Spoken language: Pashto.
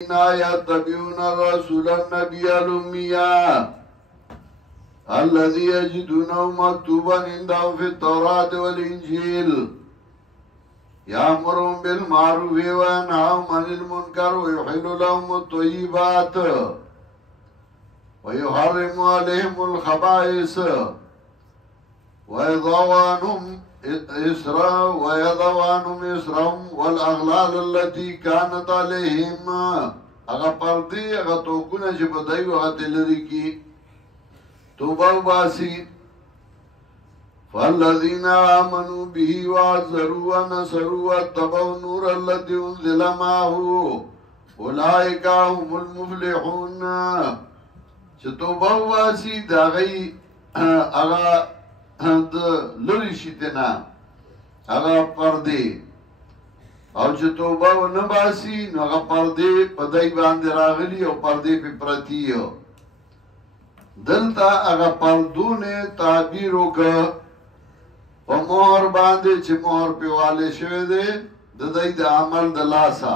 يتبعون الرسول النبي الأمي الذي يجدونه مكتوبا عندهم في التوراة والإنجيل يأمرهم بالمعروف وينهاهم عن المنكر ويحل لهم الطيبات ويحرم عليهم الخبائث ويضع عنهم إسرهم والأغلال التي كانت عليهم اغا پردی اغا توقنا چه بدائی اغا تلری کی توبہ باسی فالذین آمنوا به وعزروا ونصروا واتبعوا النور الذي انزل معه اولئک هم المفلحون چه توبہ باسی دا غی اغا لری شیطنا اغا پردی او چې توبه و نه باسي نو هغه پردې په دای باندې راغلي او پردې په پرتی دلته هغه پردونه تعبیر وکړه په مهر باندې چې مهر په والي شوی دی د دای د عمل د لاسه